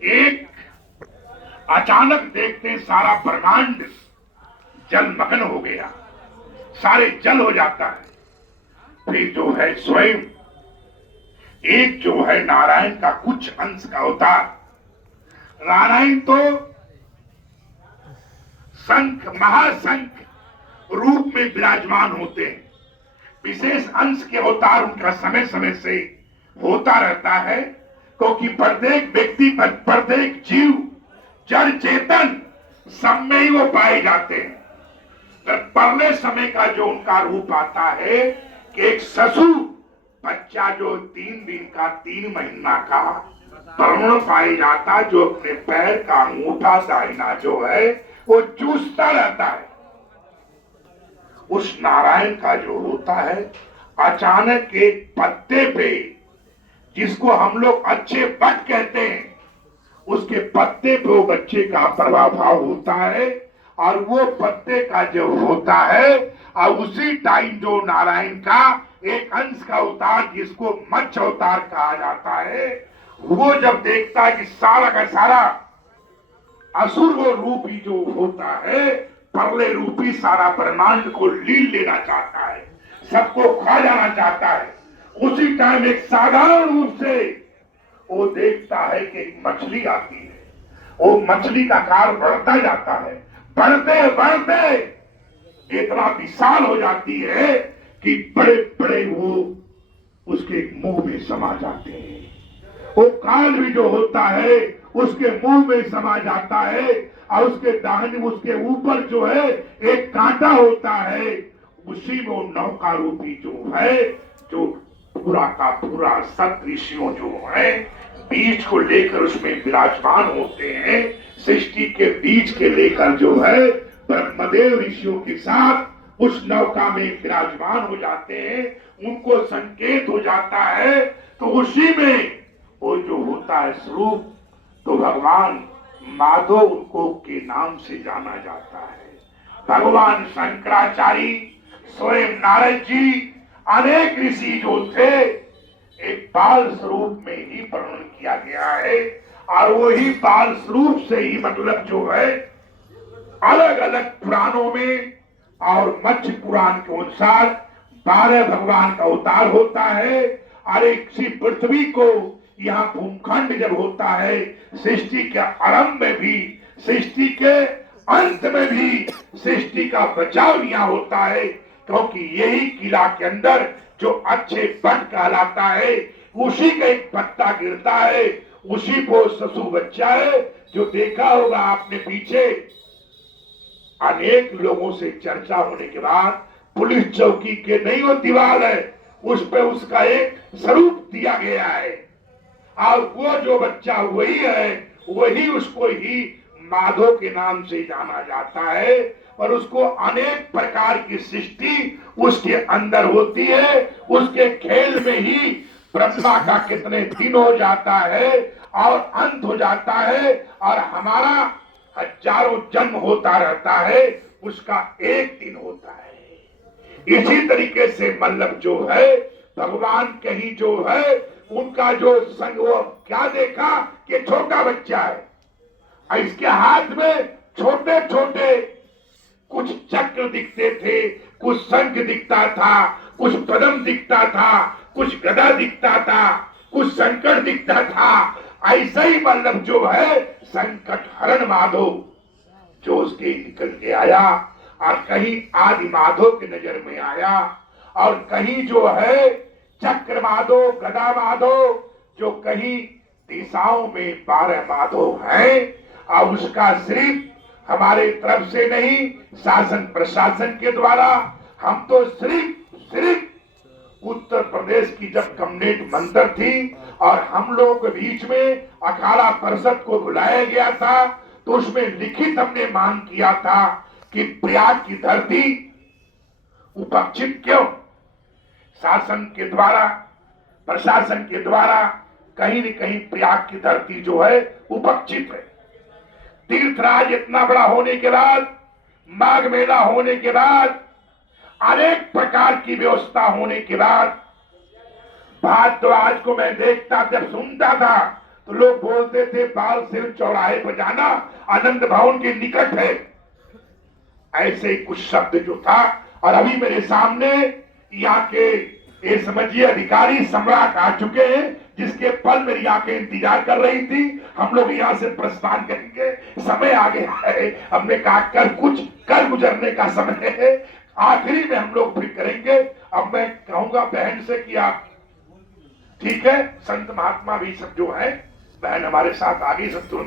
एक अचानक देखते हैं सारा ब्रह्मांड जलमग्न हो गया, सारे जल हो जाता है। फिर जो है स्वयं एक जो है नारायण का कुछ अंश का अवतार। नारायण तो शंख महाशंख रूप में विराजमान होते हैं। विशेष अंश के अवतार उनका समय समय से होता रहता है, क्योंकि प्रत्येक व्यक्ति पर प्रत्येक जीव जड़ चेतन सब में ही वो पाए जाते हैं। पहले समय का जो उनका रूप आता है कि एक शिशु बच्चा जो 3 दिन का 3 महीना का भ्रूण पाए जाता, जो अपने पैर का अंगूठा दाहिना जो है वो चूसता रहता है। उस नारायण का जो होता है अचानक एक पत्ते पे, जिसको हम लोग अच्छे बट कहते हैं, उसके पत्ते पे वो बच्चे का प्रभाव होता है। और वो पत्ते का जो होता है और उसी टाइम जो नारायण का एक अंश का अवतार जिसको मत्स्य अवतार कहा जाता है, वो जब देखता है कि सारा का सारा असुर वो रूपी जो होता है, परले रूपी सारा ब्रह्मांड को लील लेना चाहता है, सबको खा जाना चाहता है, उसी टाइम एक साधारण रूप से वो देखता है कि एक मछली आती है। वो मछली का आकार बढ़ता जाता है, बढ़ते बढ़ते इतना विशाल हो जाती है कि बड़े बड़े वो उसके मुंह में समा जाते हैं। वो काल भी जो होता है उसके मुंह में समा जाता है, और उसके दाहिने उसके ऊपर जो है एक कांटा होता है, उसी में वो नौका रूपी जो है, जो पूरा का पूरा सत ऋषियों जो है बीज को लेकर उसमें विराजमान होते हैं। सृष्टि के बीज के लेकर जो है ब्रह्मदेव ऋषियों के साथ उस नौका में विराजमान हो जाते हैं। उनको संकेत हो जाता है, तो उसी में वो जो होता है स्वरूप, तो भगवान माधव उनको के नाम से जाना जाता है। भगवान शंकराचार्य, स्वयं नारद जी, अनेक ऋषि जो थे एक बाल स्वरूप में ही वर्णन किया गया है। और वही बाल स्वरूप से ही मतलब जो है अलग अलग पुराणों में और मत्स्य पुराण के अनुसार 12 भगवान का अवतार होता है। और एक सी पृथ्वी को यहाँ भूखंड जब होता है, सृष्टि के आरंभ में भी, सृष्टि के अंत में भी सृष्टि का बचाव यहाँ होता है, क्योंकि यही किला के अंदर जो अच्छे बट कहलाता है, उसी का एक पत्ता गिरता है, उसी को शिशु बच्चा है। जो देखा होगा आपने पीछे अनेक लोगों से चर्चा होने के बाद, पुलिस चौकी के नहीं वो दीवार है, उस पे उसका एक स्वरूप दिया गया है, और वो जो बच्चा वही है, वही उसको ही माधव के नाम से जाना जाता है। और उसको अनेक प्रकार की सृष्टि उसके अंदर होती है। उसके खेल में ही ब्रह्मा का कितने दिन हो जाता है और अंत हो जाता है, और हमारा हजारों जन्म होता रहता है, उसका एक दिन होता है। इसी तरीके से मतलब जो है भगवान कहीं जो है उनका जो संग, वो क्या देखा कि छोटा बच्चा है, इसके हाथ में छोटे छोटे कुछ चक्र दिखते थे, कुछ शंख दिखता था, कुछ पद्म दिखता था, कुछ गदा दिखता था, कुछ संकट दिखता था। ऐसा ही मतलब जो है संकट हरण माधव जो उसके निकल के आया, और कहीं आदि माधव की नजर में आया, और कहीं जो है चक्र माधव, गदा माधव, जो कहीं दिशाओं में 12 माधव हैं। और उसका सिर्फ हमारे तरफ से नहीं, शासन प्रशासन के द्वारा, हम तो सिर्फ उत्तर प्रदेश की जब कमनेट मंत्र थी और हम लोगों के बीच में अखाड़ा परिषद को बुलाया गया था, तो उसमें लिखित हमने मांग किया था कि प्रयाग की धरती उपेक्षित क्यों, शासन के द्वारा, प्रशासन के द्वारा कहीं न कहीं प्रयाग की धरती जो है उपेक्षित है। तीर्थराज इतना बड़ा होने के बाद, माघ मेला होने के बाद, अनेक प्रकार की व्यवस्था होने के बाद, भारद्वाज को मैं देखता जब सुनता था तो लोग बोलते थे बाल सिर्फ चौराहे पर जाना आनंद भवन के निकट है, ऐसे कुछ शब्द जो था। और अभी मेरे सामने यहाँ के ये समझिए अधिकारी सम्राट आ चुके हैं, जिसके पल मेरी आंखें इंतजार कर रही थी। हम लोग यहाँ से प्रस्थान करेंगे, समय आ गया है। हमने कहा कर गुजरने का समय है, आखिरी में हम लोग फिर करेंगे। अब मैं कहूंगा बहन से कि आप ठीक है, संत महात्मा भी सब जो है, बहन हमारे साथ आगे सब